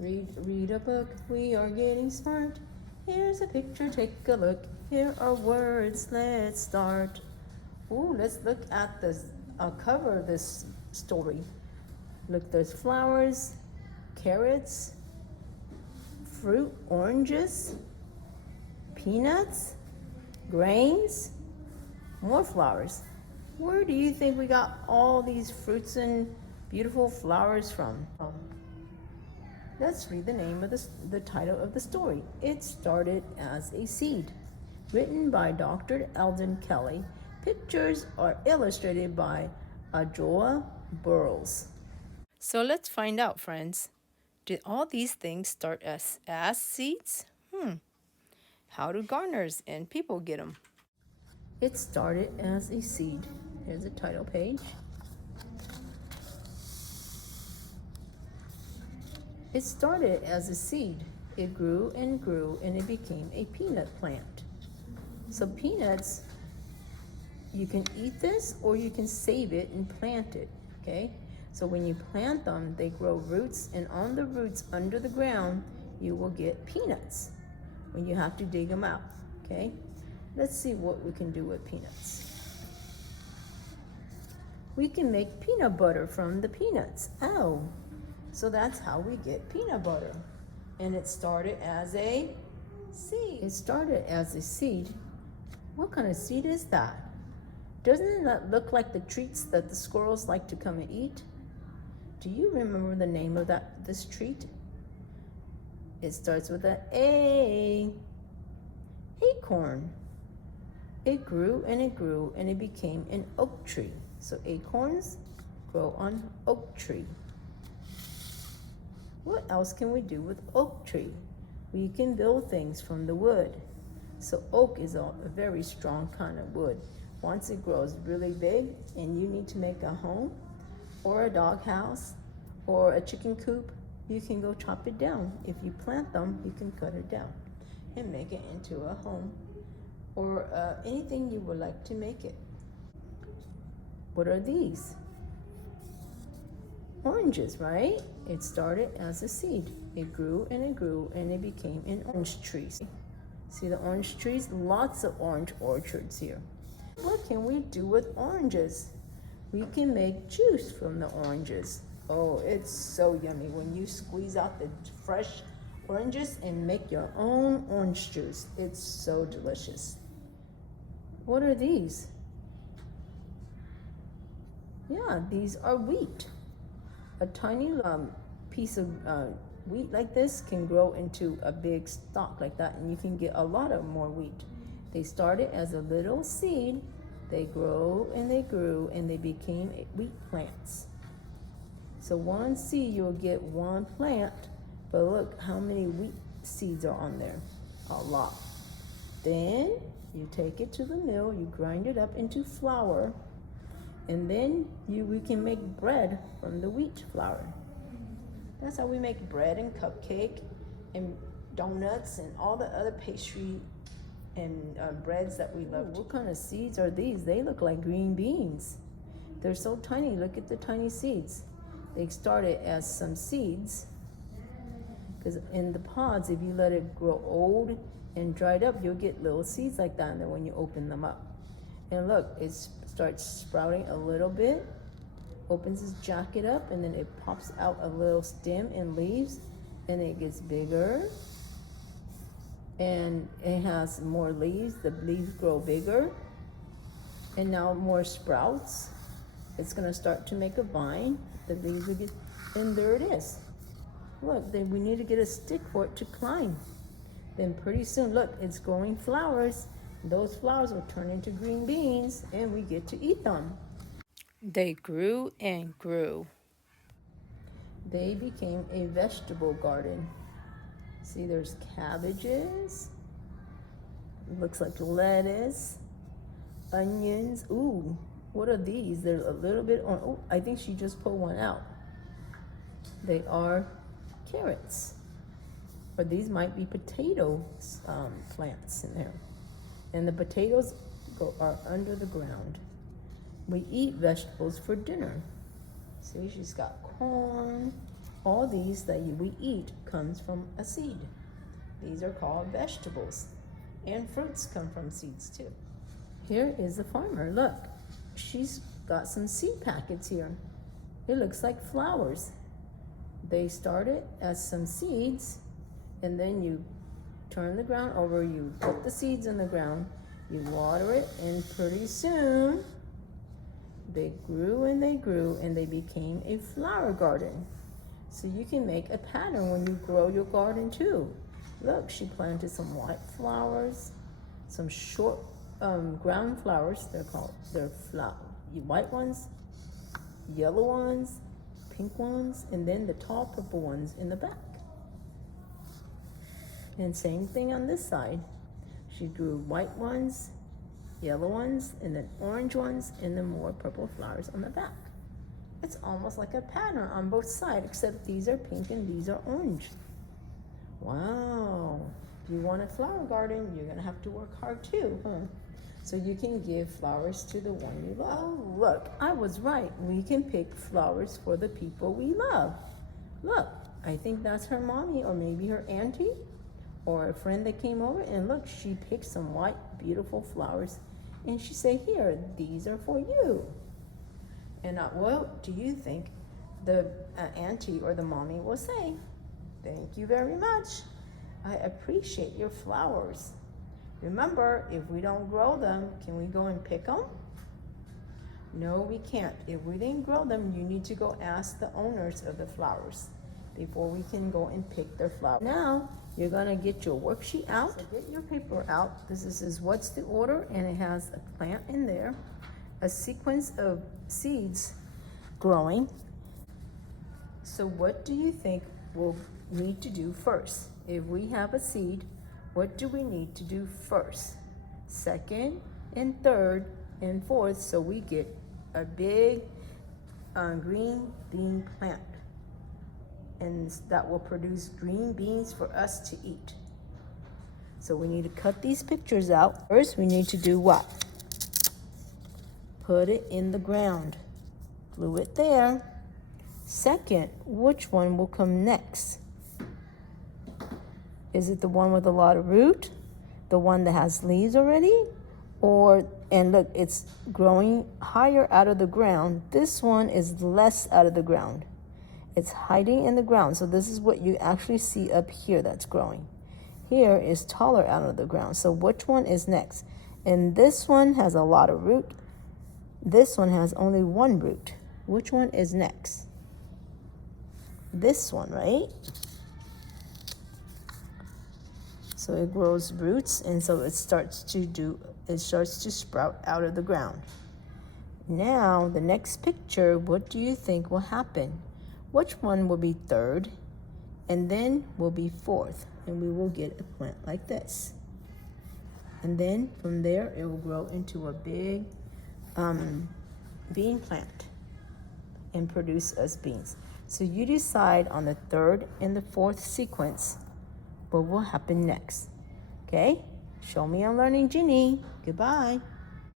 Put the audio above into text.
Read a book, we are getting smart. Here's a picture, take a look. Here are words, let's start. Ooh, let's look at the cover of this story. Look, there's flowers, carrots, fruit, oranges, peanuts, grains, more flowers. Where do you think we got all these fruits and beautiful flowers from? Let's read the name of the title of the story. It Started as a Seed. Written by Dr. Eldon Kelly. Pictures are illustrated by Ajoa Burrows. So let's find out, friends. Did all these things start as seeds? How do gardeners and people get them? It started as a seed. Here's the title page. It started as a seed. It grew and grew and it became a peanut plant. So peanuts, you can eat this or you can save it and plant it, okay? So when you plant them, they grow roots, and on the roots under the ground, you will get peanuts when you have to dig them out, okay? Let's see what we can do with peanuts. We can make peanut butter from the peanuts. Oh, so that's how we get peanut butter. And it started as a seed. It started as a seed. What kind of seed is that? Doesn't that look like the treats that the squirrels like to come and eat? Do you remember the name of this treat? It starts with an A. Acorn. It grew and it grew and it became an oak tree. So acorns grow on oak tree. What else can we do with oak tree? We can build things from the wood. So oak is a very strong kind of wood. Once it grows really big and you need to make a home or a dog house or a chicken coop, you can go chop it down. If you plant them, you can cut it down and make it into a home or anything you would like to make it. What are these? Oranges, right? It started as a seed. It grew and it grew and it became an orange tree. See the orange trees? Lots of orange orchards here. What can we do with oranges? We can make juice from the oranges. Oh, it's so yummy when you squeeze out the fresh oranges and make your own orange juice. It's so delicious. What are these? Yeah, these are wheat. A tiny piece of wheat like this can grow into a big stalk like that, and you can get a lot of more wheat. They started as a little seed. They grow and they grew and they became wheat plants. So one seed, you'll get one plant, but look how many wheat seeds are on there. A lot. Then you take it to the mill, you grind it up into flour, and then we can make bread from the wheat flour. That's how we make bread and cupcake and donuts and all the other pastry and breads that we love. What kind of seeds are these? They look like green beans. They're so tiny. Look at the tiny seeds. They started as some seeds, because in the pods, if you let it grow old and dried up, you'll get little seeds like that, and then when you open them up. And look, it starts sprouting a little bit, opens its jacket up, and then it pops out a little stem and leaves, and it gets bigger, and it has more leaves. The leaves grow bigger, and now more sprouts. It's gonna start to make a vine. The leaves will get, and there it is. Look, then we need to get a stick for it to climb. Then pretty soon, look, it's growing flowers. Those flowers will turn into green beans, and we get to eat them. They grew and grew. They became a vegetable garden. See, there's cabbages. It looks like lettuce, onions. Ooh, what are these? There's a little bit on. Oh, I think she just pulled one out. They are carrots. Or these might be potato plants in there. And the potatoes are under the ground. We eat vegetables for dinner. See, she's got corn All these that we eat comes from a seed. These are called vegetables. And fruits come from seeds too. Here is the farmer. Look, she's got some seed packets here. It looks like flowers. They started as some seeds, and then you turn the ground over, you put the seeds in the ground, you water it, and pretty soon they grew and they grew and they became a flower garden. So you can make a pattern when you grow your garden too. Look, she planted some white flowers, some short ground flowers, they're white ones, yellow ones, pink ones, and then the tall purple ones in the back. And same thing on this side. She grew white ones, yellow ones, and then orange ones, and then more purple flowers on the back. It's almost like a pattern on both sides, except these are pink and these are orange. Wow. If you want a flower garden, you're gonna have to work hard too, huh? So you can give flowers to the one you love. Oh, look, I was right. We can pick flowers for the people we love. Look, I think that's her mommy or maybe her auntie or a friend that came over, and look, she picked some white, beautiful flowers, and she said, here, these are for you. And what do you think the auntie or the mommy will say? Thank you very much. I appreciate your flowers. Remember, if we don't grow them, can we go and pick them? No, we can't. If we didn't grow them, you need to go ask the owners of the flowers before we can go and pick their flowers. Now, you're gonna get your worksheet out. So get your paper out. This is what's the order, and it has a plant in there, a sequence of seeds growing. So what do you think we'll need to do first? If we have a seed, what do we need to do first, second, and third, and fourth, so we get a big green bean plant, and that will produce green beans for us to eat? So we need to cut these pictures out. First, we need to do what? Put it in the ground. Glue it there. Second, which one will come next? Is it the one with a lot of root? The one that has leaves already? And look, it's growing higher out of the ground. This one is less out of the ground. It's hiding in the ground. So this is what you actually see up here that's growing. Here is taller out of the ground. So which one is next? And this one has a lot of root. This one has only one root. Which one is next? This one, right? So it grows roots, and so it starts to sprout out of the ground. Now, the next picture, what do you think will happen? Which one will be third, and then will be fourth, and we will get a plant like this. And then from there, it will grow into a big bean plant and produce us beans. So you decide on the third and the fourth sequence what will happen next. Okay? Show me on Learning Genie. Goodbye.